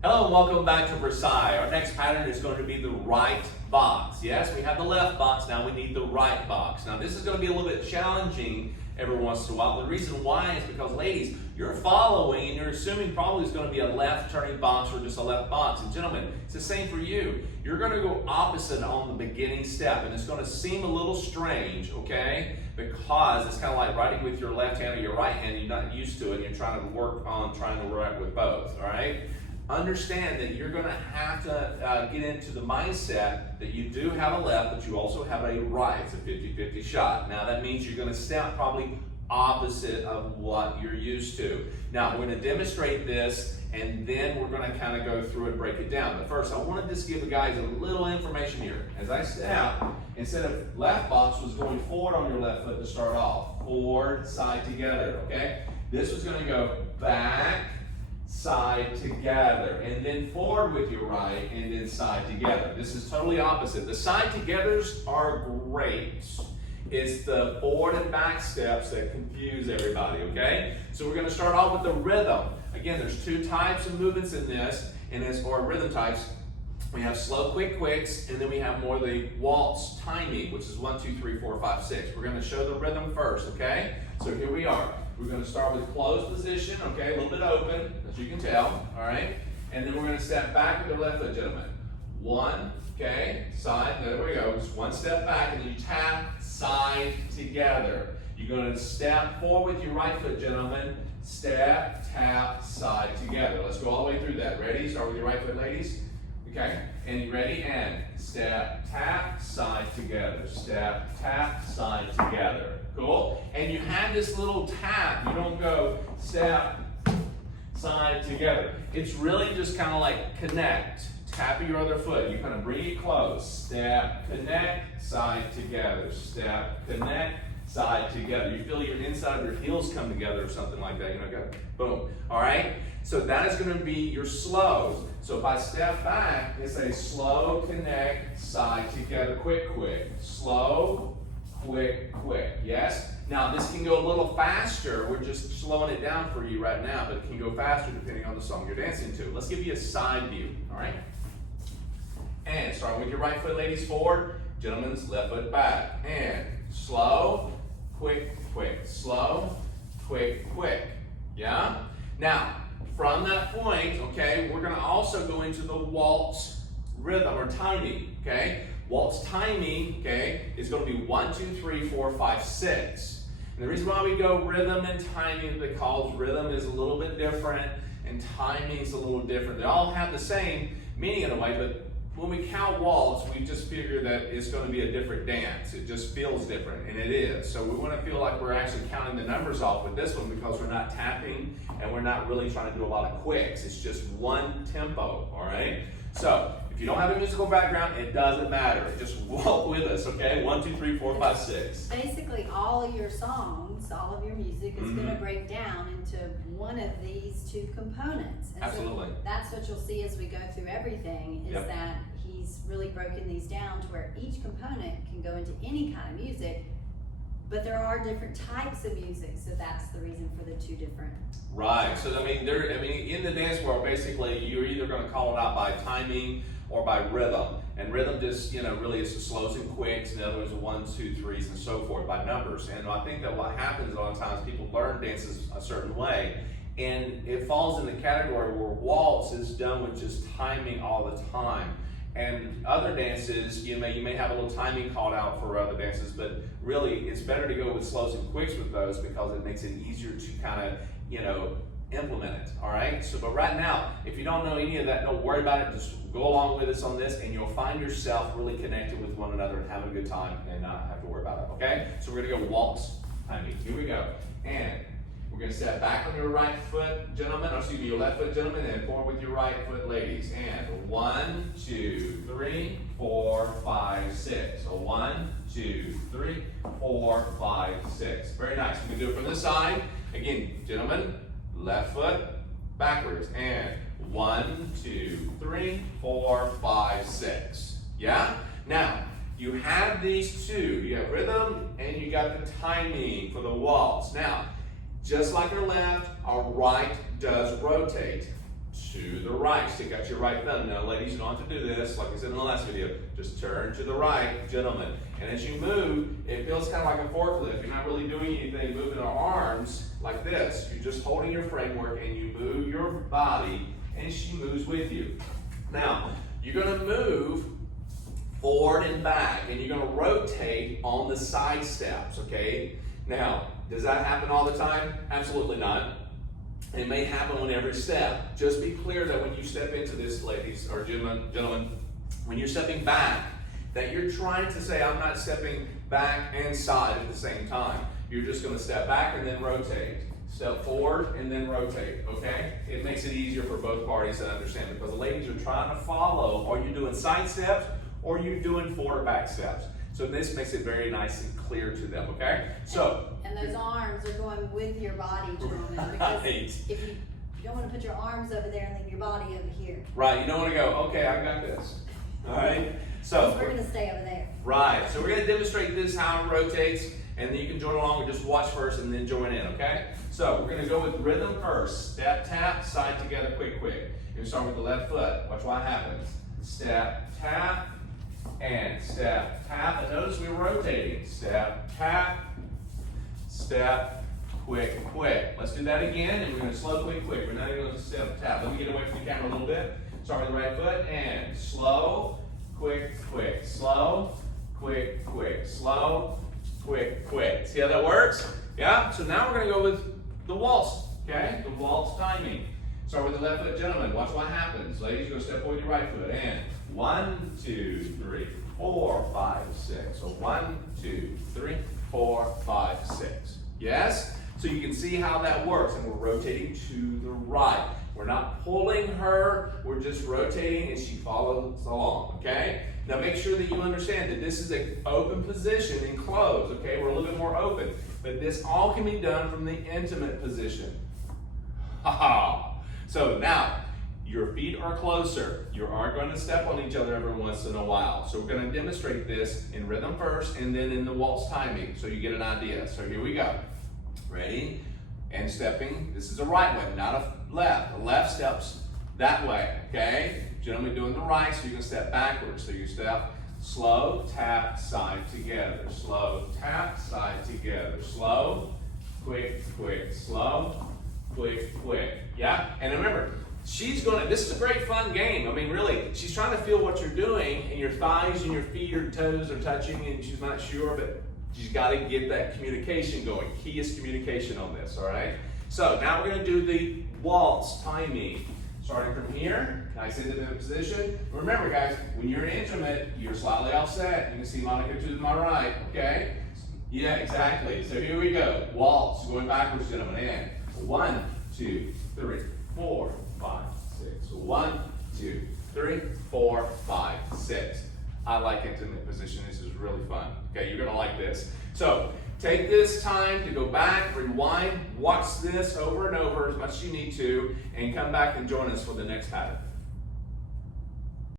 Hello and welcome back to Versailles. Our next pattern is going to be the right box. Yes, we have the left box, now we need the right box. Now this is going to be a little bit challenging every once in a while. The reason why is because, ladies, you're following and you're assuming probably it's going to be a left turning box or just a left box. And gentlemen, it's the same for you. You're going to go opposite on the beginning step, and it's going to seem a little strange, okay? Because it's kind of like writing with your left hand or your right hand. You're not used to it, and you're trying to work on trying to write with both, all right? Understand that you're going to have to get into the mindset that you do have a left, but you also have a right. It's a 50-50 shot. Now that means you're going to step probably opposite of what you're used to. Now we're going to demonstrate this, and then we're going to kind of go through and break it down. But first, I want to just give the guys a little information here. As I step, instead of left box was going forward on your left foot to start off. Forward, side together, okay? This was going to go back, side together, and then forward with your right, and then side together. This is totally opposite. The side togethers are great. It's the forward and back steps that confuse everybody, okay? So we're going to start off with the rhythm. Again, there's two types of movements in this, or rhythm types. We have slow, quick, quicks, and then we have more the waltz timing, which is 1, 2, 3, 4, 5, 6. We're going to show the rhythm first, okay? So here we are. We're going to start with closed position, okay, a little bit open, as you can tell, all right? And then we're going to step back with the left foot, gentlemen. 1, okay, side, there we go. Just one step back, and then you tap, side, together. You're going to step forward with your right foot, gentlemen. Step, tap, side, together. Let's go all the way through that. Ready? Start with your right foot, ladies. Okay, and you ready? And step, tap, side, together. Step, tap, side, together. Cool? And you have this little tap. You don't go step, side, together. It's really just kind of like connect. Tap your other foot. You kind of bring it close. Step, connect, side, together. Step, connect, side, together. You feel your inside of your heels come together or something like that. You know, go boom. All right? So that is going to be your slows. So if I step back, it's a slow, connect, side, together, quick, quick. Slow, quick, quick. Yes? Now this can go a little faster. We're just slowing it down for you right now, but it can go faster depending on the song you're dancing to. Let's give you a side view. All right? And start with your right foot, ladies, forward. Gentlemen's left foot back. And slow, quick, quick. Slow, quick, quick. Yeah? Now, from that point, okay, we're going to also go into the waltz rhythm or timing, okay? Waltz timing, okay, is going to be 1, 2, 3, 4, 5, 6. And the reason why we go rhythm and timing is because rhythm is a little bit different and timing is a little different. They all have the same meaning in a way, but when we count waltz, we just figure that it's going to be a different dance. It just feels different, and it is. So we want to feel like we're actually counting the numbers off with this one because we're not tapping and we're not really trying to do a lot of quicks. It's just one tempo, all right? So if you don't have a musical background, it doesn't matter. Just walk with us, okay? 1, 2, 3, 4, 5, 6. Basically, all of your songs, all of your music is going to break down into one of these two components. And Absolutely. So that's what you'll see as we go through everything is that he's really broken these down to where each component can go into any kind of music, but there are different types of music, so that's the reason for the two different. Right. So I mean, in the dance world, basically, you're either going to call it out by timing or by rhythm. And rhythm just, really is the slows and quicks, and the other ones are 1, 2, 3s, and so forth by numbers. And I think that what happens a lot of times, people learn dances a certain way, and it falls in the category where waltz is done with just timing all the time. And other dances, you may have a little timing called out for other dances, but really it's better to go with slows and quicks with those because it makes it easier to kind of, implement it, all right? So, but right now, if you don't know any of that, don't worry about it. Just go along with us on this, and you'll find yourself really connected with one another and having a good time and not have to worry about it, okay? So we're gonna go waltz timing. Here we go. And we're gonna step back on your right foot, gentlemen, or excuse me, your left foot, gentlemen, and forward with your right foot, ladies. And 1, 2, 3, 4, 5, 6. So 1, 2, 3, 4, 5, 6. Very nice. We can do it from this side. Again, gentlemen, left foot, backwards. And 1, 2, 3, 4, 5, 6. Yeah? Now, you have these two. You have rhythm and you got the timing for the waltz. Now, just like our left, our right does rotate to the right. Stick out your right thumb. Now, ladies, you don't have to do this. Like I said in the last video, just turn to the right, gentlemen. And as you move, it feels kind of like a forklift. You're not really doing anything, moving our arms like this. You're just holding your framework and you move your body and she moves with you. Now, you're going to move forward and back and you're going to rotate on the side steps, okay? Now, does that happen all the time? Absolutely not. It may happen on every step. Just be clear that when you step into this, ladies or gentlemen, when you're stepping back, that you're trying to say, I'm not stepping back and side at the same time. You're just going to step back and then rotate. Step forward and then rotate, okay? It makes it easier for both parties to understand because the ladies are trying to follow. Are you doing side steps or are you doing forward back steps? So this makes it very nice and clear to them, okay? So. And those arms are going with your body, gentlemen, because if you don't want to put your arms over there and leave your body over here. Right, you don't want to go, okay, I got this. All right? So we're going to stay over there. Right, so we're going to demonstrate this, how it rotates, and then you can join along or just watch first and then join in, okay? So we're going to go with rhythm first. Step, tap, side together, quick, quick. You start with the left foot. Watch what happens. Step, tap, and step, tap. And notice we're rotating. Step, tap, step, quick, quick. Let's do that again, and we're going to slow, quick, quick. We're not even going to step, tap. Let me get away from the camera a little bit. Start with the right foot, and slow, quick, quick, slow, quick, quick, slow, quick, quick. See how that works? Yeah? So now we're going to go with the waltz, okay? The waltz timing. Start with the left foot, gentlemen. Watch what happens. Ladies, you're going to step forward with your right foot, and 1, 2, 3, 4, 5, 6. So 1, 2, 3, 4, 5, 6. Yes? So you can see how that works, and we're rotating to the right. We're not pulling her, we're just rotating and she follows along, okay? Now make sure that you understand that this is an open position and closed, okay? We're a little bit more open, but this all can be done from the intimate position. Ha-ha! So now, your feet are closer. You are going to step on each other every once in a while. So we're going to demonstrate this in rhythm first and then in the waltz timing so you get an idea. So here we go. Ready? And stepping. This is a right way, not a left. The left steps that way, okay? Gentlemen doing the right, so you can step backwards. So you step slow, tap, side together. Slow, tap, side together. Slow, quick, quick, slow, quick, quick. Yeah? And remember, this is a great fun game. I mean, really, she's trying to feel what you're doing, and your thighs and your feet or toes are touching, and she's not sure, but she's got to get that communication going. Key is communication on this, all right? So now we're going to do the waltz timing. Starting from here, nice into the position. Remember, guys, when you're intimate, you're slightly offset. You can see Monica to my right, okay? Yeah, exactly. So here we go. Waltz, going backwards, gentlemen. And 1, 2, 3, 4, 5, 6. 1, 2, 3, 4, 5, 6. I like intimate position. This is really fun. Okay, you're gonna like this. So take this time to go back, rewind, watch this over and over as much as you need to, and come back and join us for the next pattern.